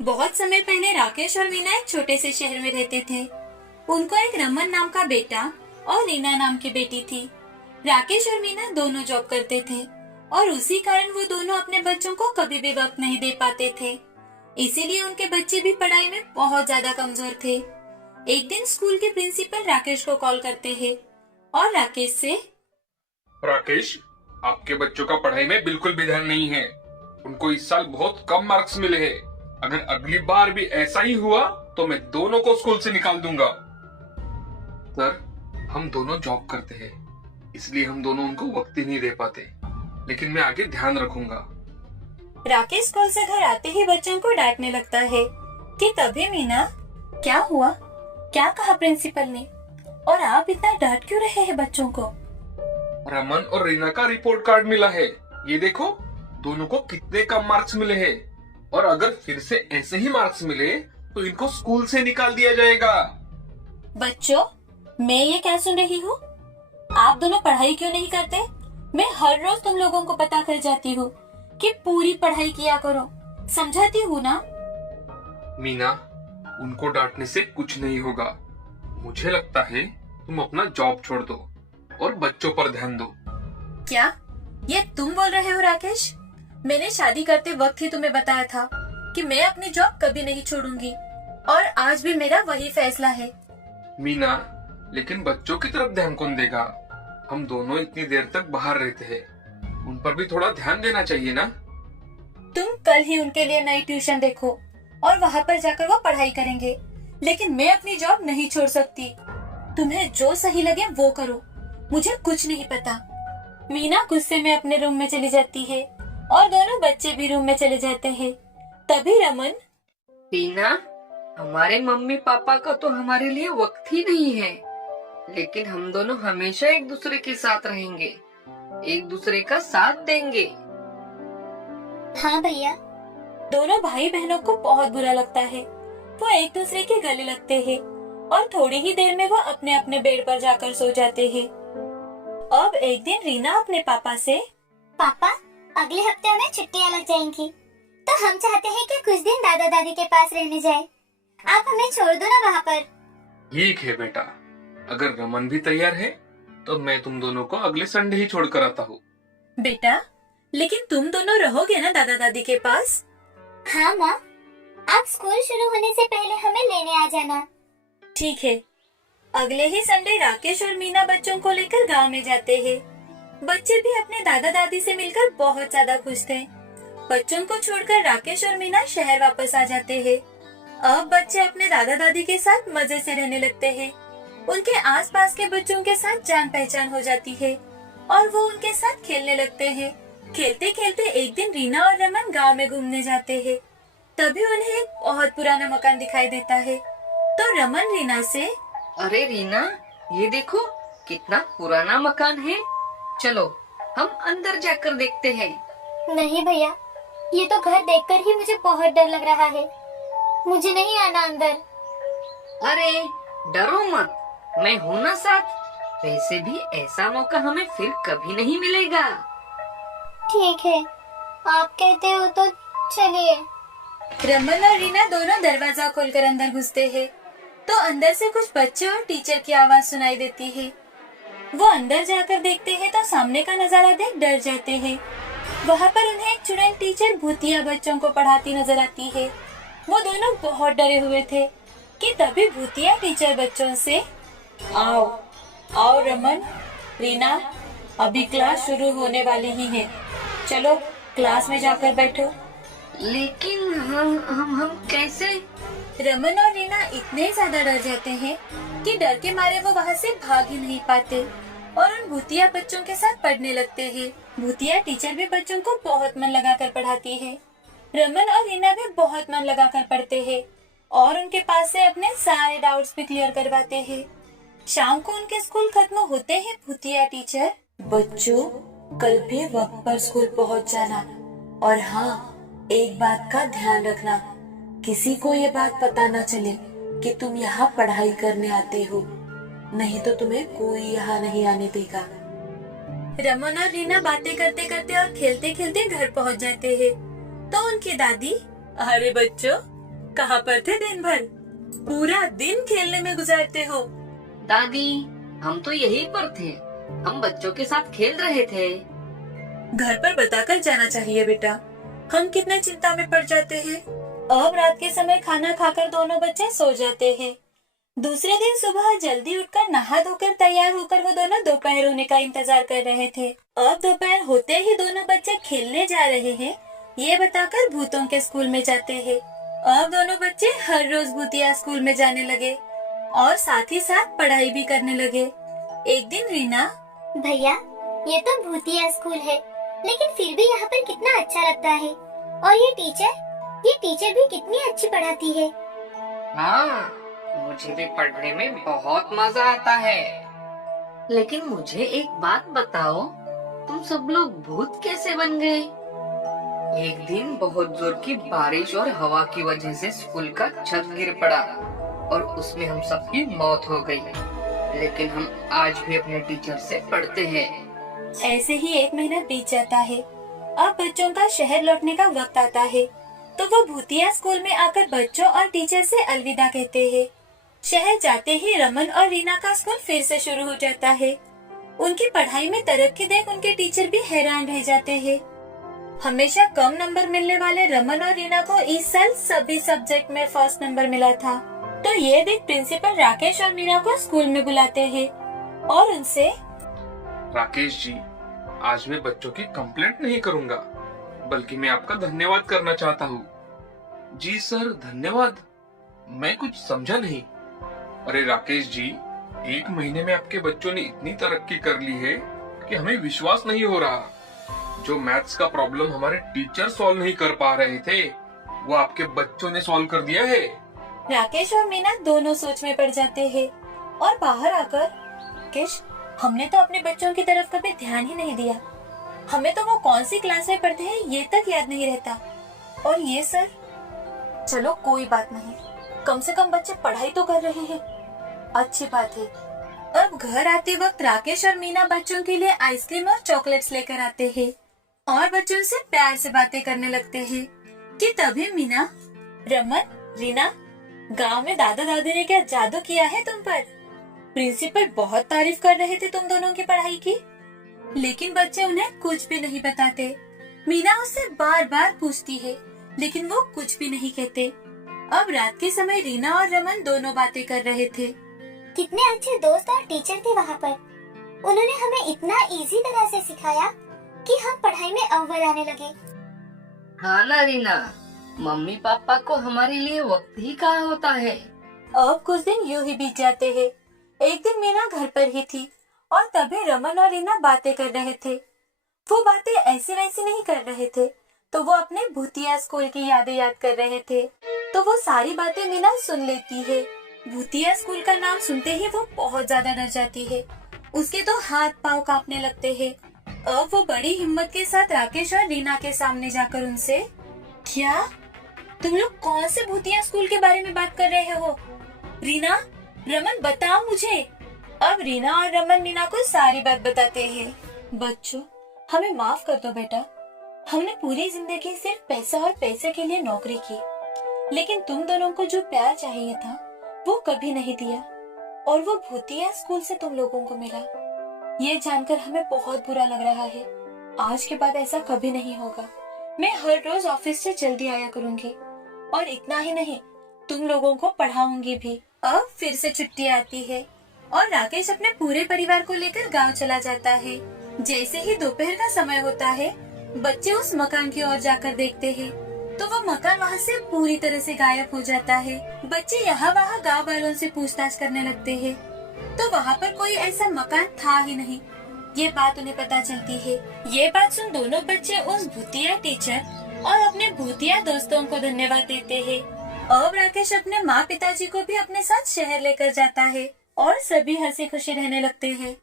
बहुत समय पहले राकेश और मीना एक छोटे से शहर में रहते थे। उनको एक रमन नाम का बेटा और रीना नाम की बेटी थी। राकेश और मीना दोनों जॉब करते थे और उसी कारण वो दोनों अपने बच्चों को कभी भी वक्त नहीं दे पाते थे। इसीलिए उनके बच्चे भी पढ़ाई में बहुत ज्यादा कमजोर थे। एक दिन स्कूल के प्रिंसिपल राकेश को कॉल करते हैं और राकेश से, राकेश, आपके बच्चों का पढ़ाई में बिल्कुल भी ध्यान नहीं है। उनको इस साल बहुत कम मार्क्स मिले हैं। अगर अगली बार भी ऐसा ही हुआ तो मैं दोनों को स्कूल से निकाल दूंगा। सर, हम दोनों जॉब करते हैं, इसलिए हम दोनों उनको वक्त ही नहीं दे पाते, लेकिन मैं आगे ध्यान रखूंगा। राकेश स्कूल से घर आते ही बच्चों को डांटने लगता है कि तभी मीना, क्या हुआ, क्या कहा प्रिंसिपल ने, और आप इतना डांट क्यों रहे हैं बच्चों को? रमन और रीना का रिपोर्ट कार्ड मिला है, ये देखो, दोनों को कितने कम मार्क्स मिले हैं। और अगर फिर से ऐसे ही मार्क्स मिले तो इनको स्कूल से निकाल दिया जाएगा। बच्चों, मैं ये क्या सुन रही हूँ? आप दोनों पढ़ाई क्यों नहीं करते? मैं हर रोज तुम लोगों को बता कर जाती हूँ कि पूरी पढ़ाई किया करो, समझाती हूँ ना। मीना, उनको डांटने से कुछ नहीं होगा। मुझे लगता है तुम अपना जॉब छोड़ दो और बच्चों पर ध्यान दो। क्या ये तुम बोल रहे हो राकेश? मैंने शादी करते वक्त ही तुम्हें बताया था कि मैं अपनी जॉब कभी नहीं छोड़ूंगी और आज भी मेरा वही फैसला है। मीना, लेकिन बच्चों की तरफ ध्यान कौन देगा? हम दोनों इतनी देर तक बाहर रहते हैं, उन पर भी थोड़ा ध्यान देना चाहिए ना। तुम कल ही उनके लिए नई ट्यूशन देखो और वहाँ पर जाकर वो पढ़ाई करेंगे, लेकिन मैं अपनी जॉब नहीं छोड़ सकती। तुम्हें जो सही लगे वो करो, मुझे कुछ नहीं पता। मीना गुस्से में अपने रूम में चली जाती है और दोनों बच्चे भी रूम में चले जाते हैं। तभी रमन, टीना, हमारे मम्मी पापा का तो हमारे लिए वक्त ही नहीं है, लेकिन हम दोनों हमेशा एक दूसरे के साथ रहेंगे, एक दूसरे का साथ देंगे। हाँ भैया। दोनों भाई बहनों को बहुत बुरा लगता है। वो एक दूसरे के गले लगते हैं और थोड़ी ही देर में वो अपने अपने बेड पर जाकर सो जाते हैं। अब एक दिन रीना अपने पापा से, पापा, अगले हफ्ते हमें छुट्टियां लग जाएंगी, तो हम चाहते हैं कि कुछ दिन दादा दादी के पास रहने जाए। आप हमें छोड़ दो ना वहाँ पर। ठीक है बेटा, अगर रमन भी तैयार है तो मैं तुम दोनों को अगले संडे ही छोड़ कर आता हूँ। बेटा, लेकिन तुम दोनों रहोगे ना दादा दादी के पास? हाँ माँ, आप स्कूल शुरू होने से पहले हमें लेने आ जाना। ठीक है। अगले ही संडे राकेश और मीना बच्चों को लेकर गांव में जाते हैं। बच्चे भी अपने दादा दादी से मिलकर बहुत ज्यादा खुश थे। बच्चों को छोड़कर राकेश और मीना शहर वापस आ जाते हैं। अब बच्चे अपने दादा दादी के साथ मजे से रहने लगते हैं। उनके आसपास के बच्चों के साथ जान पहचान हो जाती है और वो उनके साथ खेलने लगते हैं। खेलते खेलते एक दिन रीना और रमन गांव में घूमने जाते हैं। तभी उन्हें एक बहुत पुराना मकान दिखाई देता है। तो रमन रीना से, अरे रीना, ये देखो कितना पुराना मकान है, चलो हम अंदर जाकर देखते हैं। नहीं भैया, ये तो घर देखकर ही मुझे बहुत डर लग रहा है, मुझे नहीं आना अंदर। अरे डरो मत, मैं हूँ ना साथ। वैसे भी ऐसा मौका हमें फिर कभी नहीं मिलेगा। ठीक है, आप कहते हो तो चलिए। रमन और रीना दोनों दरवाजा खोलकर अंदर घुसते हैं तो अंदर से कुछ बच्चे और टीचर की आवाज सुनाई देती है। वो अंदर जाकर देखते हैं तो सामने का नजारा देख डर जाते हैं। वहाँ पर उन्हें एक चुड़ैल टीचर भूतिया बच्चों को पढ़ाती नजर आती है। वो दोनों बहुत डरे हुए थे कि तभी भूतिया टीचर बच्चों से, आओ आओ रमन, रीना, अभी क्लास शुरू होने वाली ही है, चलो क्लास में जाकर बैठो। लेकिन हम कैसे? रमन और रीना इतने ज्यादा डर जाते हैं कि डर के मारे वो वहाँ से भाग ही नहीं पाते और उन भूतिया बच्चों के साथ पढ़ने लगते हैं। भूतिया टीचर भी बच्चों को बहुत मन लगाकर पढ़ाती है। रमन और रीना भी बहुत मन लगाकर पढ़ते हैं और उनके पास से अपने सारे डाउट्स भी क्लियर करवाते हैं। शाम को उनके स्कूल खत्म होते ही भूतिया टीचर, बच्चों, कल भी वक्त पर स्कूल पहुँच जाना और हाँ, एक बात का ध्यान रखना, किसी को ये बात पता न चले कि तुम यहाँ पढ़ाई करने आते हो, नहीं तो तुम्हें कोई यहाँ नहीं आने देगा। रमन और रीना बातें करते करते और खेलते खेलते घर पहुँच जाते हैं। तो उनकी दादी, अरे बच्चों, कहाँ पर थे दिन भर? पूरा दिन खेलने में गुजारते हो। दादी, हम तो यहीं पर थे। हम बच्चों के साथ खेल रहे थे। घर पर बताकर जाना चाहिए बेटा, हम कितने चिंता में पड़ जाते हैं। अब रात के समय खाना खाकर दोनों बच्चे सो जाते हैं। दूसरे दिन सुबह जल्दी उठकर नहा धोकर तैयार होकर वो दोनों दोपहर होने का इंतजार कर रहे थे। अब दोपहर होते ही दोनों बच्चे खेलने जा रहे हैं ये बताकर भूतों के स्कूल में जाते हैं। अब दोनों बच्चे हर रोज भूतिया स्कूल में जाने लगे और साथ ही साथ पढ़ाई भी करने लगे। एक दिन रीना, भैया ये तो भूतिया स्कूल है, लेकिन फिर भी यहाँ पर कितना अच्छा लगता है। और ये टीचर भी कितनी अच्छी पढ़ाती है। हाँ, मुझे भी पढ़ने में बहुत मजा आता है। लेकिन मुझे एक बात बताओ, तुम सब लोग भूत कैसे बन गए? एक दिन बहुत जोर की बारिश और हवा की वजह से स्कूल का छत गिर पड़ा और उसमें हम सबकी मौत हो गई। लेकिन हम आज भी अपने टीचर से पढ़ते हैं। ऐसे ही एक महीना बीत जाता है। अब बच्चों का शहर लौटने का वक्त आता है तो वो भूतिया स्कूल में आकर बच्चों और टीचर से अलविदा कहते हैं। शहर जाते ही रमन और रीना का स्कूल फिर से शुरू हो जाता है। उनकी पढ़ाई में तरक्की देख उनके टीचर भी हैरान रह जाते हैं। हमेशा कम नंबर मिलने वाले रमन और रीना को इस साल सभी सब्जेक्ट में फर्स्ट नंबर मिला था। तो ये देख प्रिंसिपल राकेश और मीना को स्कूल में बुलाते हैं और उनसे, राकेश जी, आज मैं बच्चों की कंप्लेंट नहीं करूंगा, बल्कि मैं आपका धन्यवाद करना चाहता हूँ। जी सर, धन्यवाद? मैं कुछ समझा नहीं। अरे राकेश जी, एक महीने में आपके बच्चों ने इतनी तरक्की कर ली है कि हमें विश्वास नहीं हो रहा। जो मैथ्स का प्रॉब्लम हमारे टीचर सॉल्व नहीं कर पा रहे थे, वो आपके बच्चों ने सॉल्व कर दिया है। राकेश और मीना दोनों सोच में पड़ जाते हैं और बाहर आकर, राकेश, हमने तो अपने बच्चों की तरफ कभी ध्यान ही नहीं दिया। हमें तो वो कौन सी क्लास में पढ़ते हैं ये तक याद नहीं रहता। और ये सर, चलो कोई बात नहीं, कम से कम बच्चे पढ़ाई तो कर रहे हैं, अच्छी बात है। अब घर आते वक्त राकेश और मीना बच्चों के लिए आइसक्रीम और चॉकलेट्स लेकर आते हैं और बच्चों से प्यार से बातें करने लगते हैं कि तभी मीना, रमन, रीना, गांव में दादा दादी ने क्या जादू किया है तुम पर? प्रिंसिपल बहुत तारीफ कर रहे थे तुम दोनों की पढ़ाई की। लेकिन बच्चे उन्हें कुछ भी नहीं बताते। मीना उससे बार बार पूछती है, लेकिन वो कुछ भी नहीं कहते। अब रात के समय रीना और रमन दोनों बातें कर रहे थे। कितने अच्छे दोस्त और टीचर थे वहाँ पर। उन्होंने हमें इतना इजी तरह से सिखाया कि हम पढ़ाई में अव्वल आने लगे। हाँ ना रीना, मम्मी पापा को हमारे लिए वक्त ही कहाँ होता है। अब कुछ दिन यूं ही बीत जाते हैं। एक दिन मीना घर पर ही थी और तभी रमन और रीना बातें कर रहे थे। वो बातें ऐसी वैसी नहीं कर रहे थे, तो वो अपने भूतिया स्कूल की यादें याद कर रहे थे। तो वो सारी बातें मीना सुन लेती है। भूतिया स्कूल का नाम सुनते ही वो बहुत ज्यादा डर जाती है। उसके तो हाथ पांव कांपने लगते हैं। अब वो बड़ी हिम्मत के साथ राकेश और रीना के सामने जाकर उनसे, क्या तुम लोग कौन से भूतिया स्कूल के बारे में बात कर रहे हो? रीना, रमन, बताओ मुझे। अब रीना और रमन मीना को सारी बात बताते हैं। बच्चों, हमें माफ कर दो बेटा, हमने पूरी जिंदगी सिर्फ पैसा और पैसे के लिए नौकरी की, लेकिन तुम दोनों को जो प्यार चाहिए था वो कभी नहीं दिया, और वो भूतिया स्कूल से तुम लोगों को मिला। ये जानकर हमें बहुत बुरा लग रहा है। आज के बाद ऐसा कभी नहीं होगा। मैं हर रोज ऑफिस से जल्दी आया करूंगी और इतना ही नहीं, तुम लोगों को पढ़ाऊंगी भी। अब फिर से छुट्टी आती है और राकेश अपने पूरे परिवार को लेकर गांव चला जाता है। जैसे ही दोपहर का समय होता है, बच्चे उस मकान की ओर जाकर देखते हैं तो वो मकान वहाँ से पूरी तरह से गायब हो जाता है। बच्चे यहाँ वहाँ गांव वालों से पूछताछ करने लगते हैं तो वहाँ पर कोई ऐसा मकान था ही नहीं। ये बात उन्हें पता चलती है। ये बात सुन दोनों बच्चे उस भूतिया टीचर और अपने भूतिया दोस्तों को धन्यवाद देते हैं। अब राकेश अपने माँ पिताजी को भी अपने साथ शहर लेकर जाता है और सभी हंसी खुशी रहने लगते हैं।